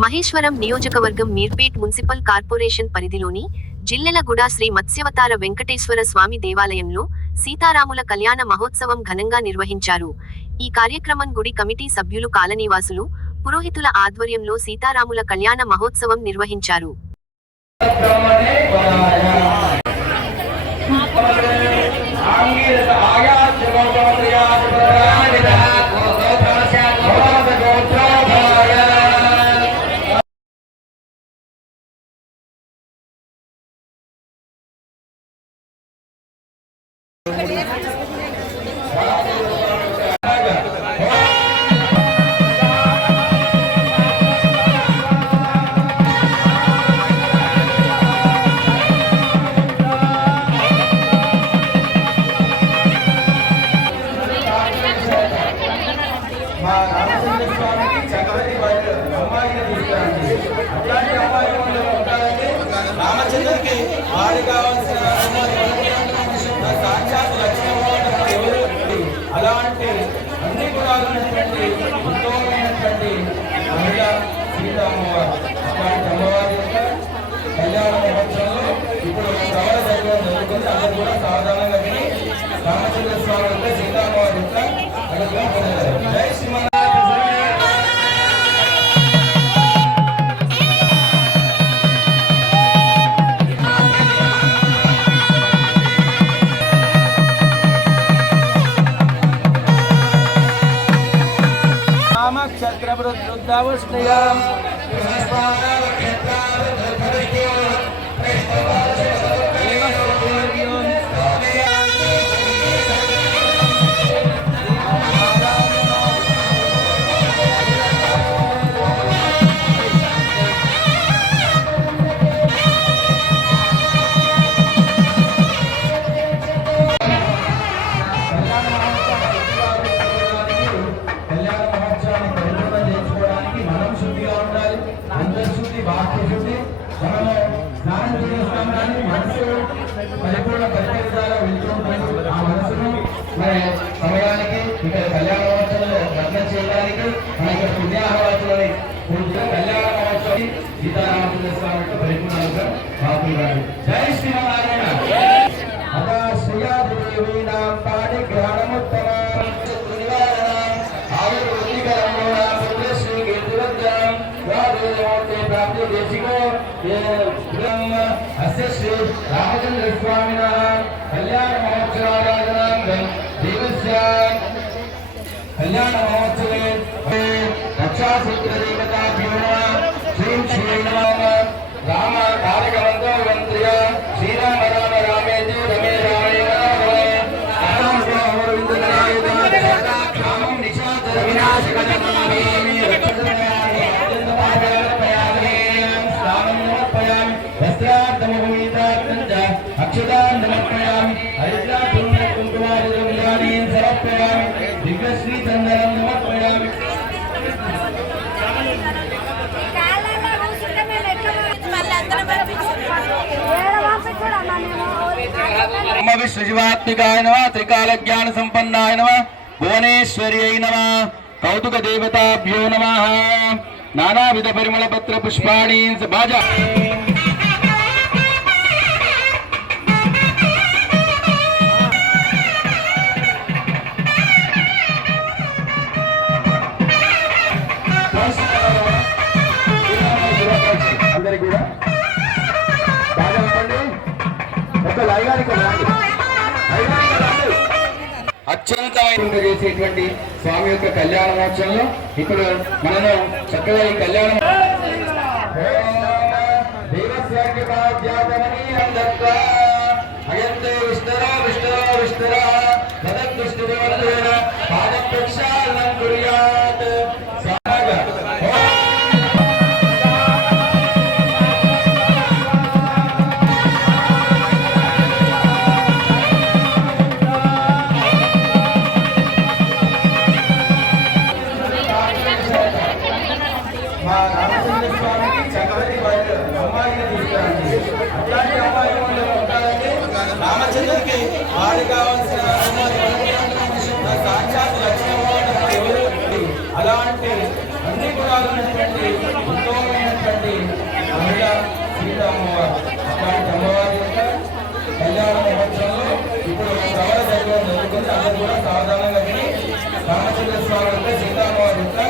మహేశ్వరం నియోజకవర్గం Meerpet municipal corporation పరిధిలోని జిల్లెలగూడ శ్రీ మత్స్యవతార వెంకటేశ్వర స్వామి దేవాలయంలో సీతారాముల కళ్యాణ మహోత్సవం ఘనంగా నిర్వహించారు. ఈ కార్యక్రమం గుడి కమిటీ సభ్యులు కాలనీవాసులు పురోహితుల ఆధ్వర్యంలో సీతారాముల కళ్యాణ మహోత్సవం నిర్వహించారు. రామచంద్రుడికి కావాల్సిన అంటే సాక్షాత్ అలాంటి అన్ని గుణాలు ఉత్తమమైనటువంటి మహిళ సీతామ్మవారు అట్లాంటి అమ్మవారి యొక్క కళ్యాణ మహోత్సవంలో ఇప్పుడు జరుగుతుంది అందరూ కూడా సాధారణంగా విని రామచంద్ర స్వామి యొక్క సీతామ్మవారి యొక్క flowers, please. అంతఃశుద్ధి బాహ్య శుద్ధి మనము స్నానం చేస్తాం కానీ మనసు పరిపూర్ణ పరిచయాలు వెళ్తూ ఆ మనసును మరి సమయానికి ఇక్కడ కళ్యాణ మహోత్సవంలో లగ్నం చేయడానికి మన ఇక్కడ పుణ్యాహవాసులని పూర్తిగా కళ్యాణ మహోత్సవం సీతారామచంద్ర స్వామి యొక్క పరిపూర్ణంగా బాపులు జై శ్రీమన్నారాయణ వాదేవోతే ప్రాప్తి దేశికో బ్రహ్మ అస్య శ్రీ రామచంద్ర స్వామినः కళ్యాణ మహోత్సవారాధనాం దేవస్య. కళ్యాణ అక్షతాన్ సమర్పయామి హరిద్రాక్షం కుంకుమారి సమర్పయామి. దివ్యశ్రీ చందనం సమర్పయామి బ్రహ్మ విశ్వశివాత్మికాయ నమ త్రికాల జ్ఞాన సంపన్నాయ నమ భువనేశ్వర్యై నమ కౌతుక దేవతాభ్యో నమ. నానావిధ పరిమళ పత్ర పుష్పాణి బాజ అత్యంతమైన చేసేటువంటి స్వామి యొక్క కళ్యాణ మహోత్సవంలో ఇప్పుడు మనము చక్కగా ఈ కళ్యాణం అయంతే విష్ణురా విష్ణురా విష్ణురా వారికి వారికి కావాల్సిన సాక్షాత్ లక్ష్మీ అలాంటి అన్ని కులాలైనటువంటి ఉత్తమమైనటువంటి మహిళ సీతామ్మవారు అలాంటి అమ్మవారి యొక్క కళ్యాణ మహోత్సవంలో ఇప్పుడు సవర జరగడం జరుగుతుంది. అందరూ కూడా సాధారణంగా రామచంద్ర స్వామి యొక్క సీతామ్మవారి యొక్క